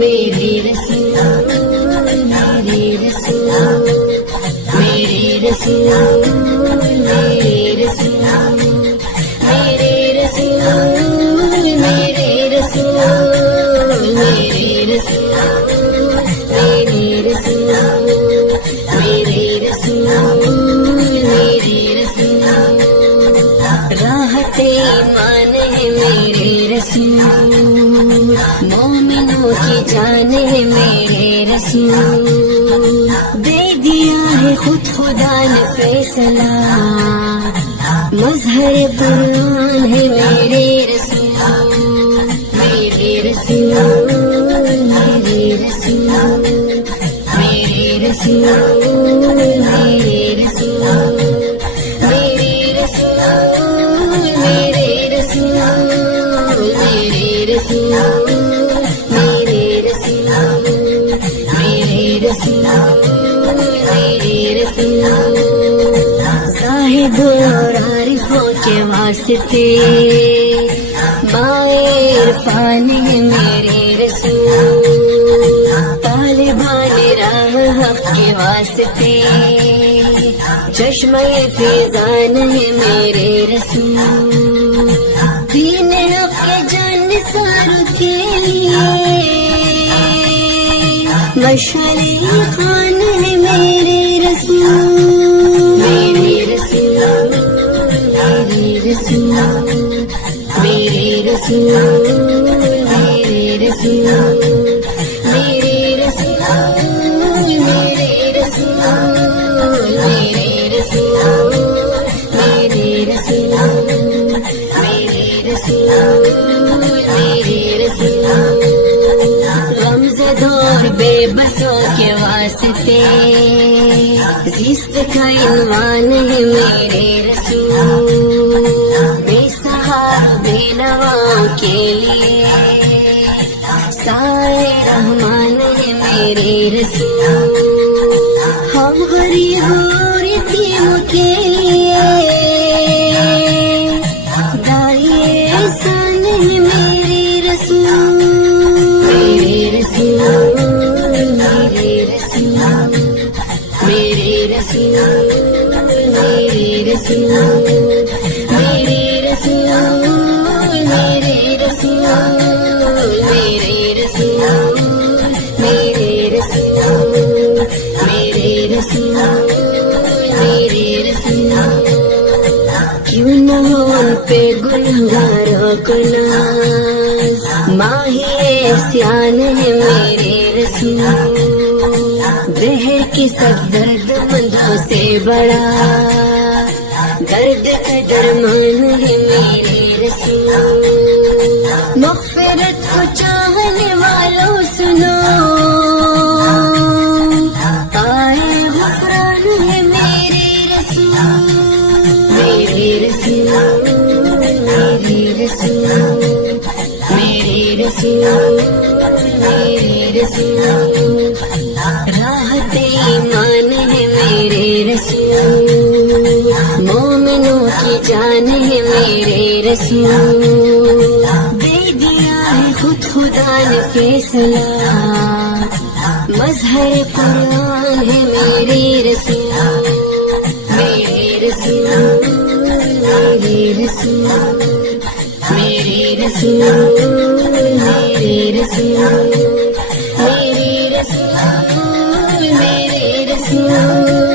میرے رسول میرے رسول میرے رسول میرے رسول میرے رسول میرے رسول میرے رسول میرے رسول میرے رسول میرے رسول راحت ایمان ہے میرے رسول مومنوں کی جان ہے میرے رسول دے دیا ہے خود خدا نے فیصلہ مظہر قرآن ہے میرے رسول میرے رسول میرے رسول میرے رسول میرے رسول میرے رسول میرے رسول میرے رسول میرے رسول میرے رسول میرے رسول صاحب اور عارفوں کے واسطے مائے عرفان ہے میرے رسول طالبان راہ حق کے واسطے چشمہ فیضان ہے میرے رسول دین حق کے جان نثار کے لیے مشعل خان ہے میرے رسول میرے رسول میرے رسول میرے رسول میرے رسول میرے رسول میرے رسول میرے رسول میرے رسول میرے رسول میرے رسول رمز دور بے بسوں کے واسطے زیست کا عنوان ہے میرے رسول بے سہار بے نواؤں کے لیے سائے رحمان ہے میرے رسول ہم غریب اور یتیم کے لیے داعی احسان ہے میرے رسول میرے رسول میرے رسول میرے رسول میرے رسول میرے رسول میرے رسول میرے رسول میرے رسول میرے رسول میرے رسول کیوں نہ ہو ان پہ گنہگاروں کو ناز ماہی احسان ہے میرے رسول دہر کی سب درد مندوں سے بڑا درد کا درمان ہے میرے رسول مغفرت کو چاہنے والوں سنو آئے غفران ہے میرے رسول میرے رسول میرے رسول میرے رسول میرے رسول راحت ایمان ہے میرے رسول مومنوں کی جان ہے میرے رسول دے دیا ہے خود خدا نے فیصلہ مظہر قرآن ہے میرے رسول میرے رسول میرے رسول میرے رسول میرے رسول میرے رسول میرے رسول